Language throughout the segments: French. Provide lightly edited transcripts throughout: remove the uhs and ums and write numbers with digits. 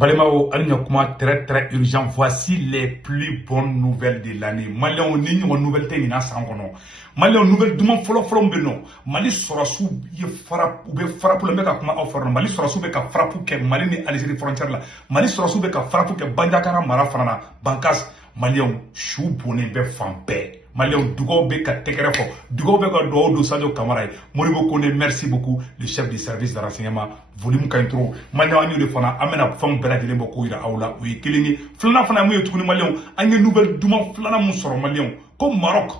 Balemao, Alignokuma, très très urgent. Voici les plus bonnes nouvelles de l'année. Mali, on est une nouvelle thing à Sangono. Mali, on nouvelle demande follow from Beno. Mali Sorasu, il frappe, ou bien frappe le mec à comment offre. Mali Sorasu, beka frappe que Mali n'est Algérie frontière là. Mali Sorasu, beka frappe que Bandakara Marafana, Bankas, Mali, on chou bonnet, be fampé. Mali, on dougo beka tekerefo. Dougo beka do Sadio Kamara. Moribo Kone, merci beaucoup, le chef du service de renseignement. Volume Kaintro. Mali, on y fana, amena fam bela de boko ira aula, ou kilini. Flana fana mouye tukuni Malion. Anye nouvelle douman flana moussoro Malion. Comme Maroc.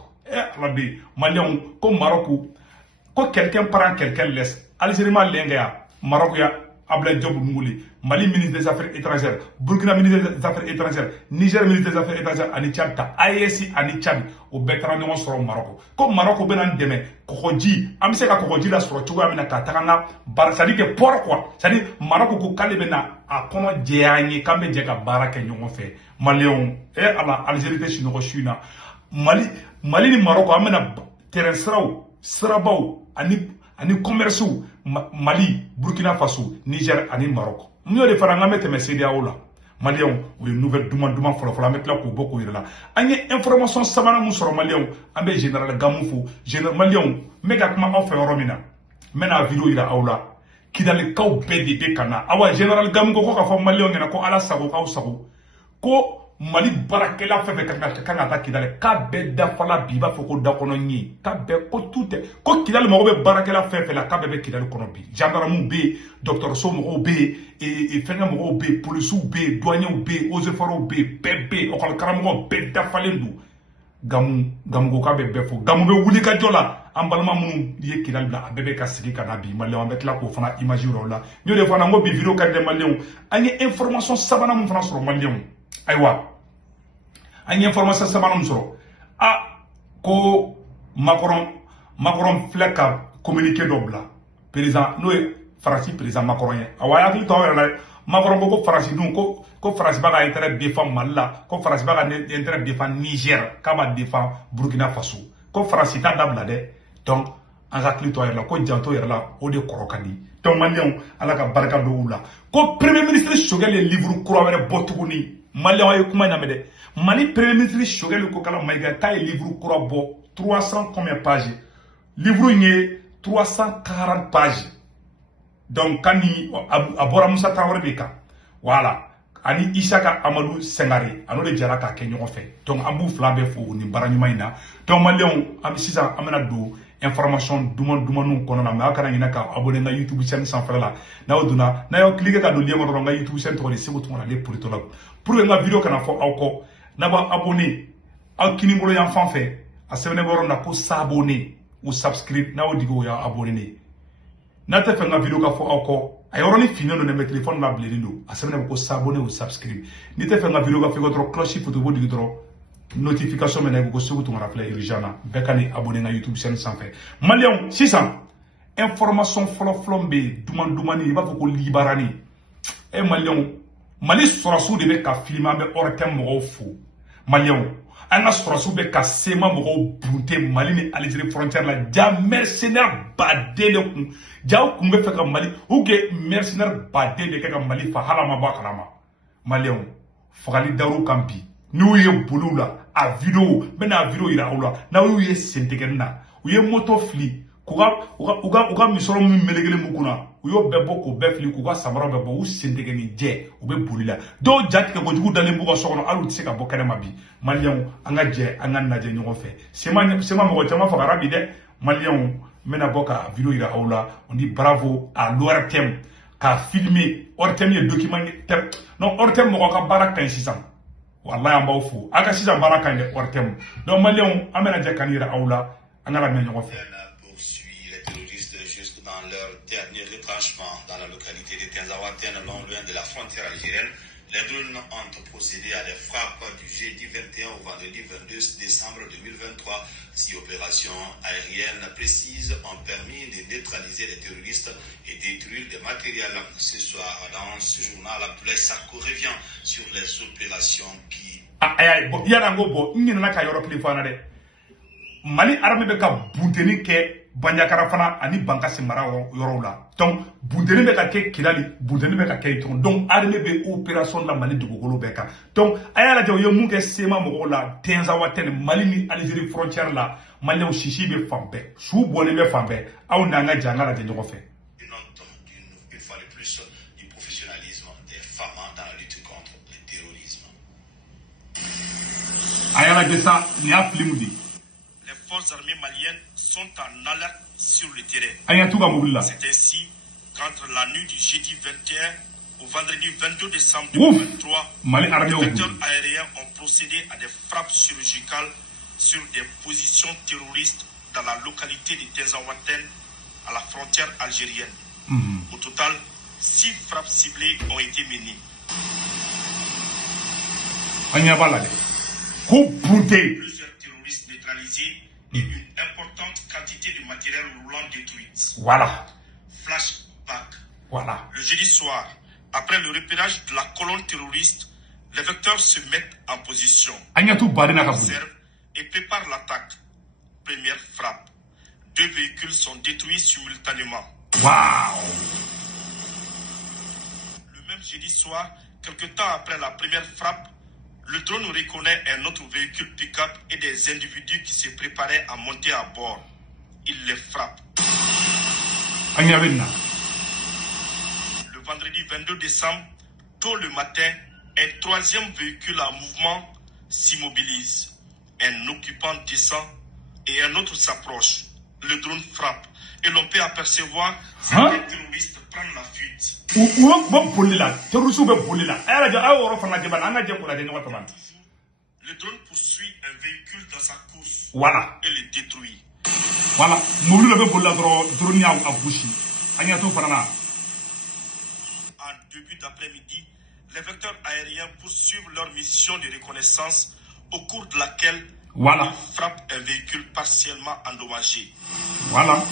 Rabbi, Malion, comme Maroc. Quand quelqu'un prend, quelqu'un laisse. Algérie, Lenga, Maroc, Abla Job Mouli, Mali ministre des Affaires étrangères, Burkina ministre des Affaires étrangères, Niger ministre des Affaires étrangères, Anitchad, AESI, Anitchad, au Bétran sur le Maroc. Comme Maroc, ben demain, Kokodji, Amseka Kokodji, la sur Touga, Minaka, Tarana, ça dit que pourquoi? Ça dit Maroc, ou Kalebena, à comment Djani, Kambe Djaka, Barak et Nyon fait, Malion, et à la Algérie, Chinochina, Mali, ni Maroc, amena terrain Srabao, ani commerce Mali, Burkina Faso, Niger, ani Maroc. Nous les faisons mettre mes CDAO là. Maliens, ou une nouvelle demande pour la mettre là pour beaucoup là. Anye information sabana musoro Maliens, ambe général Gamoufou, général Maliens, mega comment on fait Romina. Mena vidéo ira aula. Qui dans le cas PDB kana. Awa général Gamou ko ka fa Maliens na ko ala sago ka sago. Ko Mali barakela fefe kanga ta kidale ka be da fala biba foko da kono nyi ka be ko toute ko kidale mo be barakela fefe la ka be kidale kono bi gendarme be docteur so mo be e fenga mo be police be douanier be ozefaro be bebe o kala karamo be da falendu gamu ko ka be fo gamu be wuli ka jola ambalma mun ye kidale bla bebe ka sigi kana bi mali on bet la ko fana image ro la ñu de fana ngo bi vidéo ka de mali ani information sabana mun fana sur mali aywa une information sabanum soro ko Macron fleka communiqué dobla président no France président Macron awaya fi tawera la Macron ko France dun ko France baga intérêt défend Mali ko France baga intérêt défend Niger kama défend Burkina Faso ko France ta dabla de donc en rakli to la ko janto yera la o de korokadi donc Malion ala ka barka do la ko premier ministre Choguel le livre croire botuguni Malion ay kuma namede Mali premier ministre Choguel ko kala maiga tay livre croire bo 300 combien pages livre nye 340 pages donc kani abora Musa Traoré beka voilà ani Isaka Amadou Sengare ano de jara ka kenyo fait donc ambu flambe fo ni baranyumaina donc Malion am sisa amena do information dumanu kono na ma kana ngina ka abonné na YouTube chaîne sans frère là na oduna na yo cliquer ka do lien mo nga YouTube chaîne to se ko tona le politologue pour nga vidéo kana fo awko na ba abonné aw kini mbolo yan fanfé a sebene boro na ko s'abonner ou subscribe na odigo ya abonné na te fe nga vidéo ka fo awko ayoroni fini no ne téléphone la blerindo a sebene ko s'abonner ou subscribe ni te fe nga vidéo ka fe ko tro cloche photo bo digitro notification mena ko sugu to ngara urgent bekani abonné na YouTube chaîne sans fait Malion 600 information flombe dumani ba ko libarani e Malion Mali sorasu de be ka filma be ortem mo fo Malion anga sorasu be ka sema mo bunte Mali ni Algérie frontière la ja mercenaire badele ku ja ku be fe ka Mali ou que mercenaire badele ka Mali fa hala ma ba kalama Malion fagali daru kampi nous y bulula a vidéo bena vidéo ira ola na wu ye sentegenna u ye moto fli uga misoro mi melegele mukuna uyo bebo ko befli kuga samara bebo u sentegeni je u be bulila do jati ko jugu dalen buga sokono alu tse ka bokere mabi Malion anga je anga naje nyoko fe sema mo chama fa arabi de Malion mena boka vidéo ira ola on dit bravo à l'ORTM ka filmer ORTM ye document non ORTM mo ka baraka 600 wallahi amba fu aga sisa baraka ne ortem donc Malion amena jakanira aula angala men ñoko fe poursuit les terroristes jusque dans leur dernier retranchement dans la localité de Tinzaouatène non loin de la frontière algérienne. Les drones ont procédé à des frappes du jeudi 21 au vendredi 22 décembre 2023. Ces opérations aériennes précises ont permis de neutraliser les terroristes et détruire des matériels. Ce soir, dans ce journal, Abdoulaye Sarko revient sur les opérations qui... Mali armée beka bunteni ke Bandiakara fana ani Bankassi mara yɔrɔw la. Donc Boudeni bɛ ka kɛ Kidali, Boudeni bɛ ka kɛ Yitongo. Donc armée bɛ opération la Mali dugukolo bɛɛ kan. Donc a y'a lajɛ u ye mun kɛ Sema mɔgɔw la, Tinzawatène, Mali ni Algérie frontière la, Maliens sisi bɛ fan bɛɛ, su bɔlen bɛ fan bɛɛ. Aw n'an ka jɛ an ka lajɛ ɲɔgɔn fɛ. Une fois de plus, du professionnalisme des femmes dans la lutte contre le terrorisme. A y'a lajɛ sa, nin y'a film di. Les forces armées maliennes sont en alerte sur le terrain. A y'a tout ka mobile la. C'est ainsi qu'entre la nuit du jeudi 21 au vendredi 22 décembre 2023, les vecteurs aériens ont procédé à des frappes chirurgicales sur des positions terroristes dans la localité de Tinzawatène à la frontière algérienne. Au total, 6 frappes ciblées ont été menées. Plusieurs terroristes neutralisés et une importante quantité de matériel roulant détruite. Voilà. Flashback. Voilà. Le jeudi soir, après le repérage de la colonne terroriste, les vecteurs se mettent en position, observent et préparent l'attaque. Première frappe. 2 véhicules sont détruits simultanément. Wow. Le même jeudi soir, quelque temps après la première frappe, le drone reconnaît un autre véhicule pick-up et des individus qui se préparaient à monter à bord. Il les frappe. Le vendredi 22 décembre, tôt le matin, un troisième véhicule en mouvement s'immobilise. Un occupant descend et un autre s'approche. Le drone frappe et l'on peut apercevoir certains terroristes prendre la fuite. Le drone poursuit un véhicule dans sa course et le détruit. Voilà. En début d'après-midi, les vecteurs aériens poursuivent leur mission de reconnaissance au cours de laquelle ils frappent un véhicule partiellement endommagé. Voilà.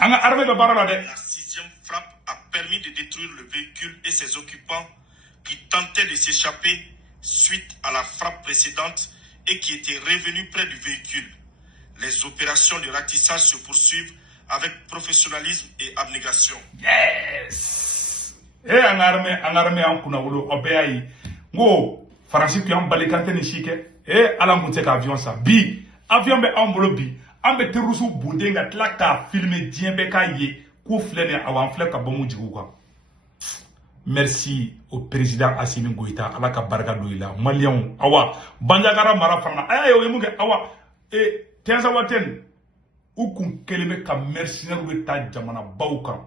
La 6e frappe a permis de détruire le véhicule et ses occupants qui tentaient de s'échapper suite à la frappe précédente et qui étaient revenus près du véhicule. Les opérations de ratissage se poursuivent avec professionnalisme et abnégation. Yes! En armée, en kunawolo, obéaï. Ngo, Faransi qui en balikante ni chike. Ala moutek avion sa. Bi, avion be ambolo bi. Ambe terusu bundenga tlaka filme diembe ka ye. Kou flene awan fleka bomu djigouka. Merci au président Assimi Goïta, ala ka barga doila. Malion, awa, Bandiakara marafana. Ayo, yemuge, awa, Tinzawatène. Ou kun keleme ka mercenaire de ta jamana bauka.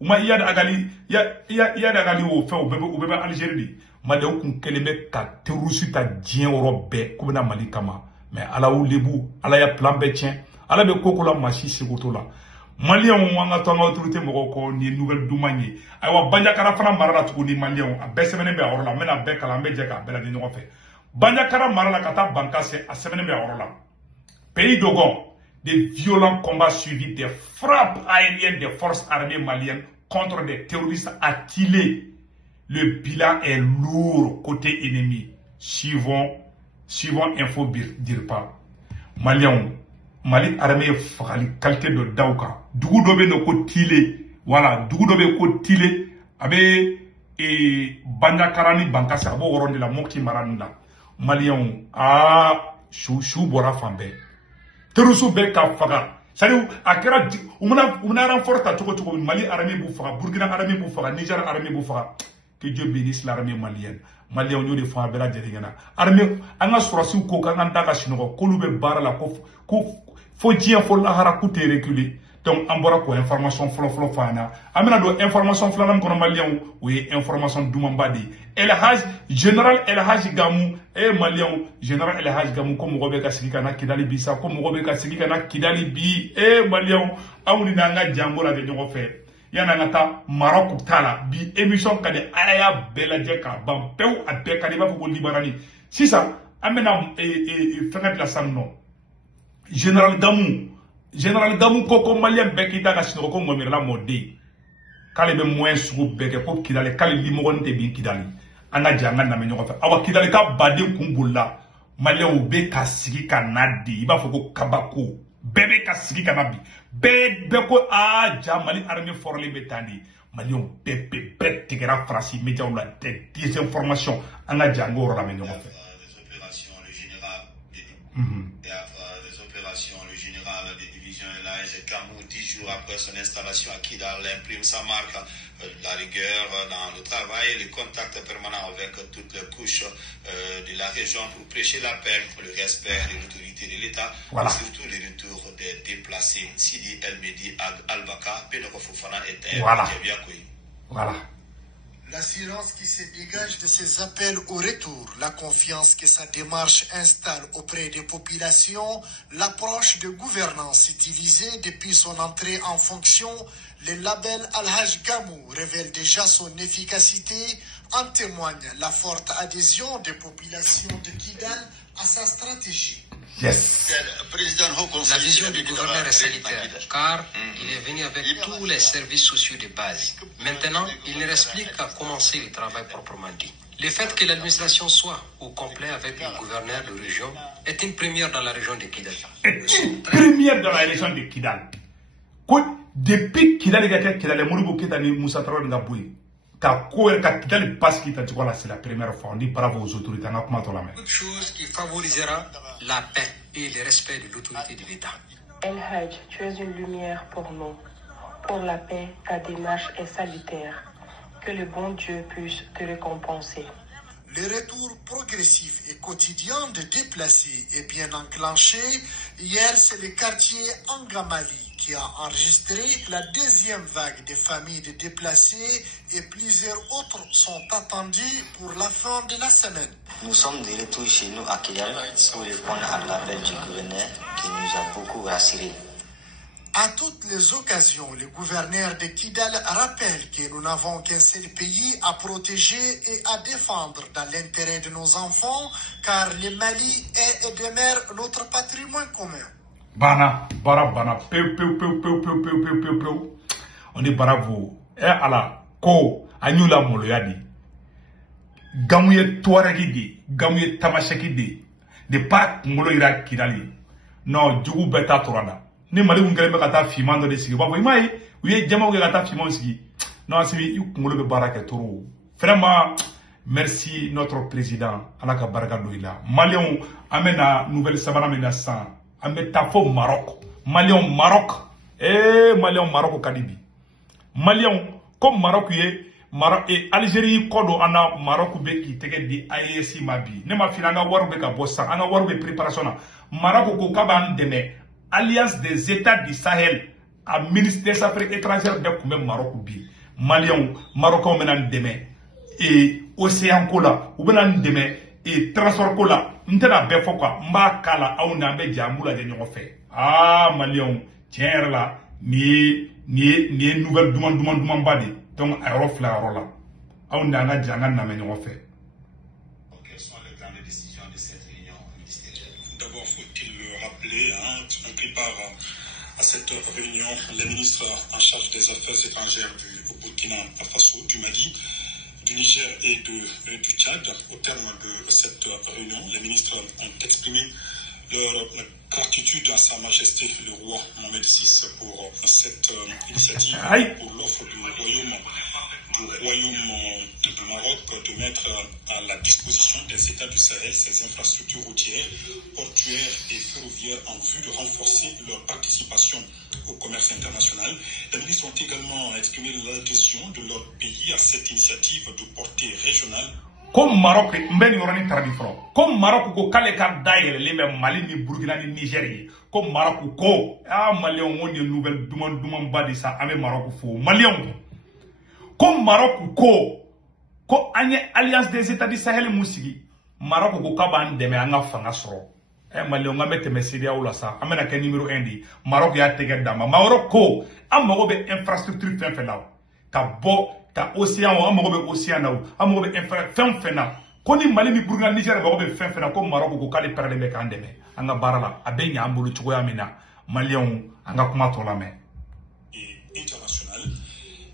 Uma yada agali agali o fe o bebe Algérie. Mali ou kun keleme ka terroriste ta dien europe ko na Mali kama. Mais ala ou lebu, ala ya plan be tien. Ala be kokola machi sekoto la. Malien wanga tonga autorité moko ni nouvelle dumanye. Aywa Bandiakara fana marala tukuni malien a be semene be orla mena be kala be je ka be la ni no fe. Bandiakara marala kata Bankassi a semene be orla. Pays Dogon. Des violents combats suivis des frappes aériennes des forces armées maliennes contre des terroristes attilés. Le bilan est lourd côté ennemi. Suivons info dirpa. Mali armée fakali qualité de dauka. Dugu dobe no ko tile. Voilà, dugu dobe ko tile. Abe Bandiakara ni Bankassi abo woronde la mokti maranda. Maliens chou bora fambe. Terusu be ka faga. C'est-à-dire, à kera, on a renforcé à tout Mali armée bouffara, Burkina armée bouffara, Niger armée bouffara. Que Dieu bénisse l'armée malienne. Maliens on de fa bela derrière. Armée, anga surasi ko kanga ndaka shinoko, ko lube bara la ko fo dien fo la hara ko te reculer. Donc ambora ko information flo fana. Amena do information flanam kono malien oui information dumambadi. El Haj général El Haj Gamou malien général El Haj Gamou comme Robeka Sigikana Kidali Bisa comme Robeka Sigikana Kidali Bi malien awuni nanga jambola de ñoko fe. Yana ngata Maroc tala bi émission kade aya belaje ka bam pew ade kade ba ko libarani. Si ça amena fenêtre la sanno. Général Gamou koko malien bekita ka sinoko ngomir la mode. Kale be moins sou beke ko Kidali kale limogonte bi Kidali. Anga janga na menyo fa awa Kidali ka bade kumbulla Malien ou be ka sigi ka nadi iba foko kabako bebe ka sigi ka nabi be ko a ja Mali armée forlé betandi Malien bebe tigera France média ou la des informations anga jango la menyo fait des opérations le général et après des opérations le général de division Elijah Kamou 10 jours après son installation à Kidal imprime sa marque la rigueur dans le travail et le contact permanent avec toutes les couches de la région pour prêcher la paix, pour le respect de l'autorité de l'État, voilà. Surtout le retour des déplacés. Sidi El Medi Al-Baka, Pénoko Fofana et voilà. Voilà. L'assurance qui se dégage de ces appels au retour, la confiance que sa démarche installe auprès des populations, l'approche de gouvernance utilisée depuis son entrée en fonction, le label Al-Haj Gamou révèle déjà son efficacité, en témoigne la forte adhésion des populations de Kidal à sa stratégie. Yes. La vision du gouverneur est sanitaire, car il est venu avec tous les services sociaux de base. Maintenant, il ne reste plus qu'à commencer le travail proprement dit. Le fait que l'administration soit au complet avec le gouverneur de région est une première dans la région de Kidal. Est une première dans la région de Kidal. Depuis Kidal, Kidal, Mouroubo Kidal, Moussa Traoré Ngaboui. C'est la première fois. On dit bravo aux autorités. Toute chose qui favorisera la paix et le respect de l'autorité de l'État. El Hadj, tu es une lumière pour nous. Pour la paix, ta démarche est salutaire. Que le bon Dieu puisse te récompenser. Le retour progressif et quotidien de déplacés est bien enclenché. Hier, c'est le quartier Angamali qui a enregistré la deuxième vague de familles de déplacés et plusieurs autres sont attendus pour la fin de la semaine. Nous sommes de retour chez nous à Kidal pour répondre à l'appel du gouverneur qui nous a beaucoup rassurés. À toutes les occasions, le gouverneur de Kidal rappelle que nous n'avons qu'un seul pays à protéger et à défendre dans l'intérêt de nos enfants, car le Mali est et demeure notre patrimoine commun. Bana, peu. On dit bravo. Ala, ko, anyula moloyadi. Gamouye Touaregidi, Gamouye Tamashekidi, de pas Molo ira Kidali. Non, Djougou Beta Torada. Ni Mali Ungaleme Kata Fimando de Sigi. Babo, Imae, oui, Djamao Gata Fimon Sigi. Non, c'est lui, Molo Baraka Toro. Vraiment, merci notre président, Alaka Baraka Douila. Malion amène à Nouvelle Sabana Menaçant. Amène Tafo Maroc. Malion Maroc. Malion Maroc au Kadibi. Malion, comme Maroc est. Maroc et Algérie kodo ana Maroc be ki tege di AES mabi ne ma fina nga waru be ka bossa anga waru be préparation na Maroc ko kaba ndeme Alliance des États du Sahel a ministre des Affaires étrangères de kuma Maroc bi Malion Marocain menan ndeme et océan kola ou menan ndeme et transport kola ntena be fokwa mba kala au na be jamula de ñoko fe Malion tiens là ni nouvelle demande badi. Donc, quelles sont les grandes décisions de cette réunion ministérielle? D'abord, faut-il le rappeler, on prépare à cette réunion les ministres en charge des affaires étrangères du Burkina Faso, du Mali, du Niger et du Tchad. Au terme de cette réunion, les ministres ont exprimé leur gratitude à Sa Majesté le roi Mohamed VI pour cette initiative, pour l'offre du royaume du Maroc de mettre à la disposition des États du Sahel ces infrastructures routières, portuaires et ferroviaires en vue de renforcer leur participation au commerce international. Les ministres ont également exprimé l'adhésion de leur pays à cette initiative de portée régionale. Comme Maroc, comme Maroc ko kale ka daire le Mali ni Burkina ni Nigeria comme Maroc ko Mali on une nouvelle demande badi ça ame Maroc fo Mali comme Maroc ko alliance des États du Sahel musigi Maroc ko kaban deme anga fanga soro Mali on mette mesedia ou la ça amena ka numéro 1 di Maroc ya tege dama Maroc ko amago be infrastructure fin là ka bo ta océan o amago be océan na amago be fin koni Mali ni Burkina Niger amago be fin ko Maroc ko kale parler be kan deme anga barala abenya ambulu chugo ya mina Mali on anga kuma to la main international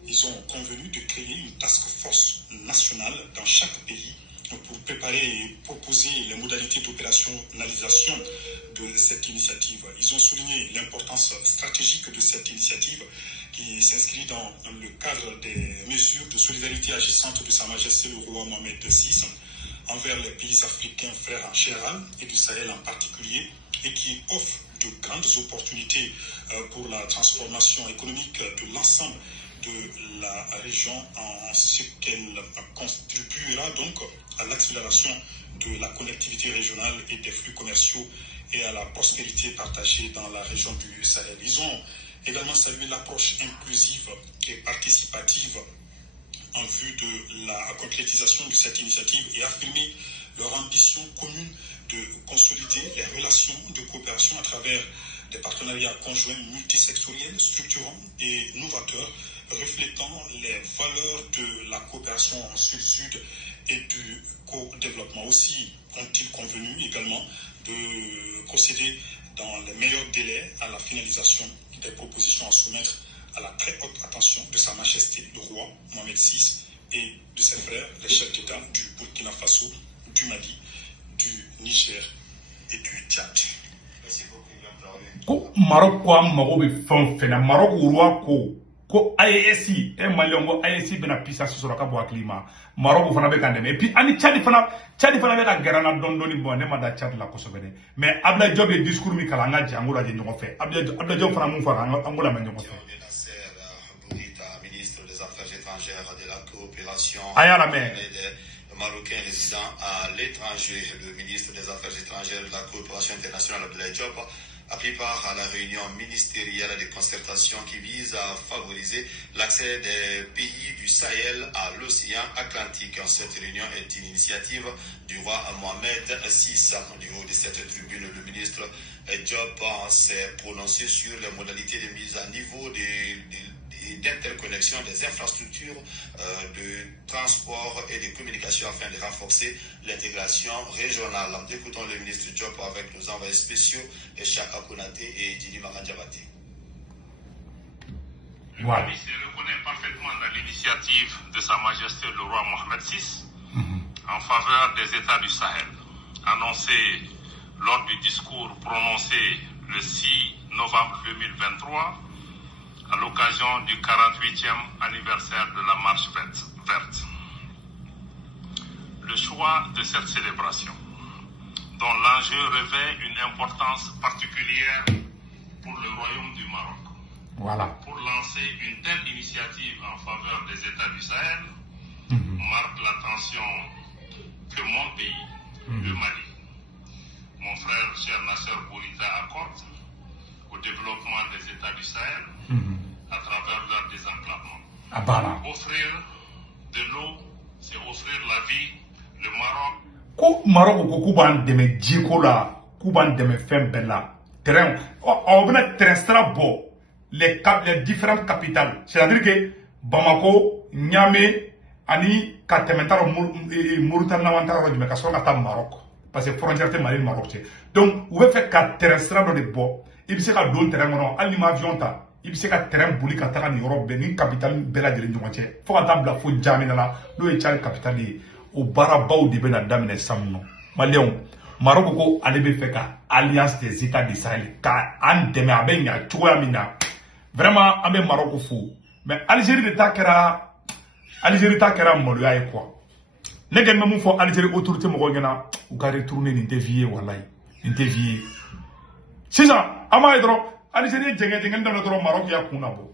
ils ont convenu de créer une task force nationale dans chaque pays pour préparer et proposer les modalités d'opérationnalisation de cette initiative. Ils ont souligné l'importance stratégique de cette initiative qui s'inscrit dans le cadre des mesures de solidarité agissantes de Sa Majesté le roi Mohamed VI envers les pays africains frères en général et du Sahel en particulier, et qui offre de grandes opportunités pour la transformation économique de l'ensemble de la région, en ce qu'elle contribuera donc à l'accélération de la connectivité régionale et des flux commerciaux et à la prospérité partagée dans la région du Sahel. Ils ont également salué l'approche inclusive et participative en vue de la concrétisation de cette initiative et affirmé leur ambition commune de consolider les relations de coopération à travers des partenariats conjoints multisectoriels, structurants et novateurs, reflétant les valeurs de la coopération en sud-sud et du co-développement. Aussi ont-ils convenu également de procéder dans les meilleurs délais à la finalisation des propositions à soumettre à la très haute attention de Sa Majesté le roi Mohamed VI et de ses frères, les chefs d'État du Burkina Faso, du Mali, du Niger et du Tchad. Merci beaucoup. Maroc ko mago be fɛn fɛn na Maroc roi ko AES Maliens ko AES bena puissance sɔrɔ ka bɔ hakili ma Maroc fana bɛ ka dɛmɛ et puis ani Tchad fana bɛ ka gɛrɛna dɔɔni bon ne ma da Tchad la kosɛbɛ dɛ mais Abdoulaye Diop ye discours min kalan an ka jɛ an k'o lajɛ ɲɔgɔn fɛ Abdoulaye Diop fana mun fɔra an k'o lamɛn ɲɔgɔn fɛ. Ministre des Affaires étrangères de la coopération marocain résidant à l'étranger, le ministre des Affaires étrangères de la coopération internationale Abdoulaye Diop a pris part à la réunion ministérielle de concertation qui vise à favoriser l'accès des pays du Sahel à l'océan Atlantique. Cette réunion est une initiative du roi Mohamed VI. Du haut de cette tribune, le ministre Diop s'est prononcé sur les modalités de mise à niveau d'interconnexion des infrastructures de transport et de communication afin de renforcer l'intégration régionale. Écoutons le ministre Diop avec nos envoyés spéciaux Chaka Konaté et Djini Marandiabaté. Le ministre reconnaît parfaitement l'initiative de Sa Majesté le roi Mohamed VI en faveur des États du Sahel, annoncée lors du discours prononcé le 6 novembre 2023 à l'occasion du 48e anniversaire de la Marche verte. Le choix de cette célébration, dont l'enjeu revêt une importance particulière pour le Royaume du Maroc, pour lancer une telle initiative en faveur des États du Sahel, marque l'attention que mon pays, le Mali, mon frère cher Nasser Bourita accorde au développement des États du Sahel à travers leur désenclavement. Offrir de l'eau, c'est offrir la vie. Le Maroc. Ko Maroc ko kuban deme jiko la, kuban deme fɛn bɛɛ la. Terrain, on bɛna terrain sira bɔ les différentes capitales. C'est-à-dire que Bamako, Niamey, ani ka tɛmɛ ta Mauritanie na wanta yɔrɔ jumɛn ka sɔrɔ ka taa Maroc. Parce que frontière tɛ Mali ni Maroc cɛ. Donc u bɛ fɛ ka terrain sira dɔ de bɔ. I bɛ se ka don terrain kɔnɔ hali ni ma avion ta. I bɛ se ka terrain boli ka taga ni yɔrɔ bɛɛ ni capitale bɛɛ lajɛlen ɲɔgɔn cɛ. Fo ka taa bila fo Djamena la n'o ye Tchad capitale ye. O baarabaw de bɛna daminɛ sisan Maliens Maroc ko ale bɛ fɛ ka alliance des États du Sahel ka an dɛmɛ a bɛ ɲa cogoya min na vraiment an bɛ Maroc fo mais Algérie de ta kɛra maloya ye quoi ne kɛlen bɛ mun fɔ Algérie autorité mɔgɔw ɲɛna u ka retourner nin tɛ vie ye walayi nin tɛ vie ye sisan an b'a ye dɔrɔn Algérie jɛngɛn dɔ dɔrɔn Maroc y'a kun labɔ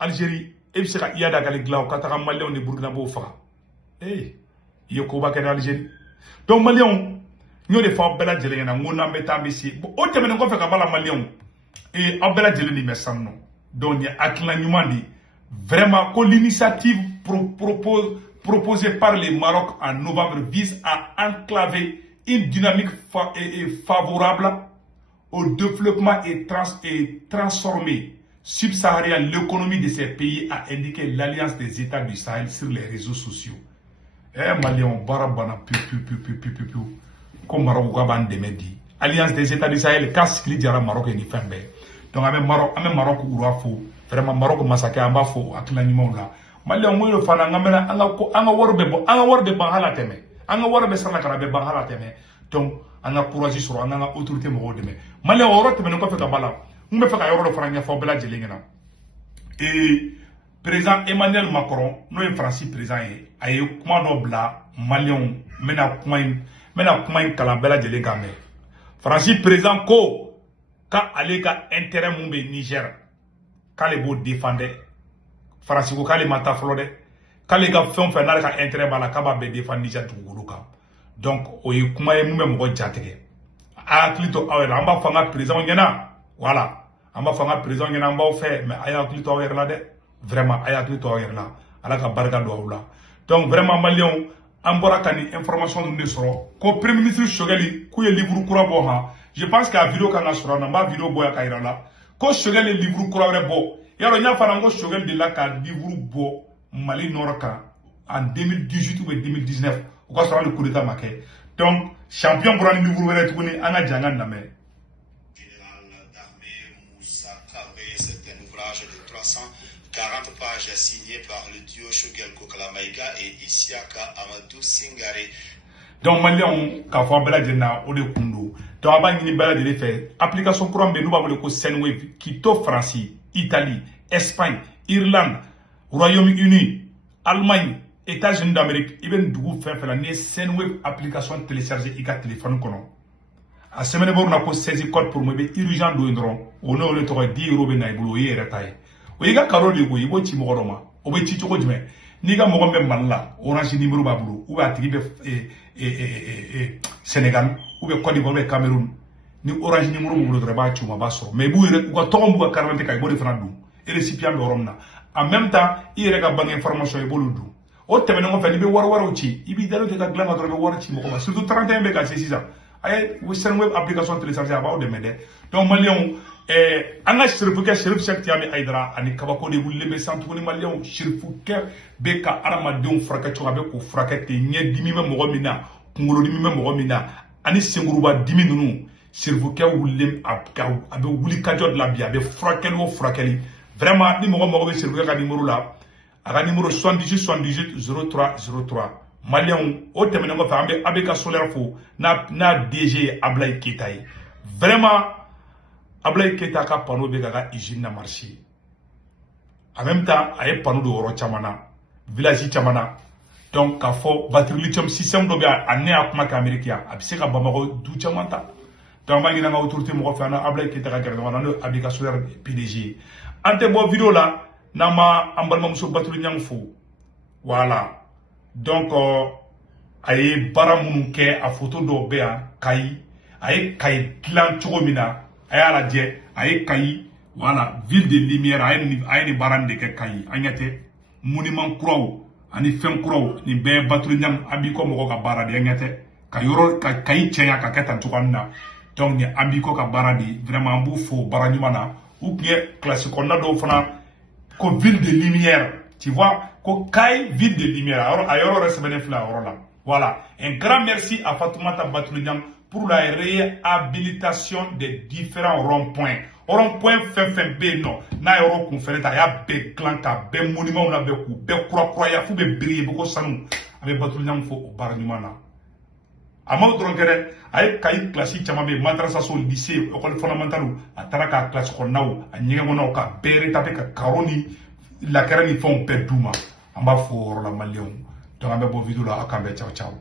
Algérie e bɛ se ka iya da k'ale dilan o ka taga Maliens ni Burkinabɔw faga il y a quoi en Algérie. Donc, Maliens, nous les femmes belles Algériennes, nous n'avons pas ici. Au terme de quoi faire la Maliens et en belle Algérie, mais sans nous. Donc, il y a Aklan vraiment que l'initiative proposée par les Maroc en novembre vise à enclaver une dynamique favorable au développement et transformer subsaharien l'économie de ces pays, a indiqué l'Alliance des États du Sahel sur les réseaux sociaux. Maliens, barabana, comme Maroc, Alliance des États du Sahel, casse qui dira Maroc et ni fin. Donc, avec Maroc, ou Rafo, vraiment Maroc massacre amba fo akla nyimo la malien mo le fana ngamena anga worbe ban hala teme anga worbe sana kara be ban hala teme donc anga courage sur anga autorité mo deme malien woro teme ko fe ka bala ngbe fe ka yoro lo fana nya fo bela jelingena et président Emmanuel Macron no est Francis président aye kuma no bla malien mena kuma kala bela jelinga me Francis président ko ka ale ka intérêt mun be Niger k'ale b'o défendre Francis ko k'ale ma ta fɔlɔ dɛ k'ale ka fɛn fɛn n'ale ka intérêt b'a la k'a b'a bɛɛ défendre Niger dugukolo kan donc o ye kuma ye mun bɛ mɔgɔ jatigɛ a hakili to aw yɛrɛ la an b'a fɔ an ka président ɲɛna voilà an b'a fɔ an ka président ɲɛna an b'aw fɛ mais a y'a hakili to aw yɛrɛ la dɛ vraiment a y'a hakili to aw yɛrɛ la ala ka barika don aw la donc vraiment maliyɛnw an bɔra ka nin information ninnu de sɔrɔ ko premier ministre Choguel k'u ye livre kura bɔ han je pense que a vidéo kan ka sɔrɔ an na n b'a vidéo bɔ yan ka yira la ko Choguel ye livre kura wɛrɛ bɔ yaro n y'a fana ko Choguel de la ka livre bɔ Mali nord kan en 2018 ou 2019 o ka sɔrɔ hali coup d'état ma kɛ donc champion bɔra ni livre wɛrɛ tuguni an ka jan ka lamɛn. Général d'armée Moussa Kaveh, c'est un ouvrage de 340 pages signé par le duo Choguel Kokala Maïga et Isiaka Amadou Singare. Donc malien k'a fɔ bɛɛ lajɛlen na o de kun don donc a b'a ɲini bɛɛ lajɛlen fɛ application kura min n'u b'a wele ko Senwave k'i to Faransi, Italie, Espagne, Irlande, Royaume-Uni, Allemagne, États-Unis d'Amérique i bɛ nin dugu fɛn fɛn la n'i ye Senwave application télécharger i ka téléphone kɔnɔ a sɛbɛnnen b'o na ko 16 code pour moi i bɛ urgent don yen dɔrɔn o n'o de tɔgɔ 10 € bɛ na i bolo o y'i yɛrɛ ta ye o y'i ka karo de ye koyi i b'o ci mɔgɔ dɔ ma o bɛ ci cogo jumɛn n'i ka mɔgɔ bɛ Mali la orange numéro b'a bolo ou bien a tigi bɛ Sénégal ou bien Côte d'Ivoire ou bien Cameroun ni orange numéro b'u bolo dɔrɔn i b'a ci u ma b'a sɔrɔ mais i b'u yɛrɛ u ka tɔgɔ b'u ka carte d'identité kan i b'o de fana dun et récipient bɛ yɔrɔ min na en même temps i yɛrɛ ka banque information i b'olu dun o tɛmɛnen kɔfɛ n'i bɛ wariw ci i b'i dalo kɛ ka dilan ka dɔrɔn i bɛ wari ci mɔgɔ ma surtout 31 bɛ ka se sisan a ye Senwave application télécharger a b'aw dɛmɛ dɛ donc maliyɛnw an ka sirifukɛ Cherif Cheikh Tiame Aidara ani kabako de wulilen bɛ san tuguni maliyɛnw sirifukɛ bɛ ka hadamadenw furakɛ cogo a bɛ k'o furakɛ ten ɲɛ dimi bɛ mɔgɔ min na kunkolo dimi bɛ mɔgɔ min na ani senkuruba dimi ninnu sirifukɛ wulilen a bɛ wuli kajɔ de la bi a bɛ furakɛli o furakɛli vraiment ni mɔgɔ mago bɛ sirifukɛ ka numéro la a ka numéro 78 78 03 03 maliyɛnw o tɛmɛnen kɔfɛ an bɛ ABK Solaire fo n'a DG ye Ablaye Keita ye vraiment Ablaye Keita ka panneau bɛ k'a ka usine na marché en même temps a ye panneau de yɔrɔ caman na village caman na donc k'a fɔ batterie lithium système dɔ bɛ yan a ne y'a kuma kɛ Amérique yan a bɛ se ka Bamako du caman ta donc an b'a ɲini an ka autorité mɔgɔ fɛ an na Ablaye Keita ka gɛrɛ ɲɔgɔn na n'o ye ABK Solaire PDG ye an tɛ bɔ vidéo la n'an ma an balimamuso Batuli Ɲangi fo voilà donc a ye baara minnu kɛ a photo dɔw bɛ yan Kayi a ye Kayi dilan cogo min na a y'a lajɛ a ye Kayi voilà ville de lumière a ye nin baara nin de kɛ Kayi an ɲɛ tɛ monument kuraw ani fɛn kuraw nin bɛɛ ye Batuli Ɲangi an b'i kɔ mɔgɔ ka baara de an ɲɛ tɛ ka Kayi cɛɲa ka kɛ tan cogoya min na donc ni an b'i kɔ ka baara de vraiment an b'u fo baara ɲuman na u tun ye classe kɔnɔna dɔw fana ko ville de lumière tu vois ko Kayi ville de lumière a yɔrɔ yɛrɛ sɛbɛnnen filɛ a yɔrɔ la voilà un grand merci à Fatoumata Batuli Ɲangi pour la réhabilitation des différents ronds-points rond-point fɛn fɛn bɛ yen nɔ n'a yɔrɔ kun fɛnɛ ta a y'a bɛɛ dilan ka bɛɛ monument labɛn k'u bɛɛ kurakuraya f'u bɛ biri ye bɛ ko sanu a bɛ Batuli Ɲangi fo o baara ɲuman na a ma dɔrɔn kɛ dɛ a ye Kayi classe caman bɛ yen madrasaso lycée école fondamentale a taara ka classe kɔnɔnaw a ɲɛgɛn kɔnɔnaw ka bɛɛ rétablir ka carreau ni lakɛrɛ ni fɛnw bɛɛ d'u ma an b'a fo o yɔrɔ la maliyɛnw donc an bɛ bɔ vidéo la a k'an bɛɛ caw caw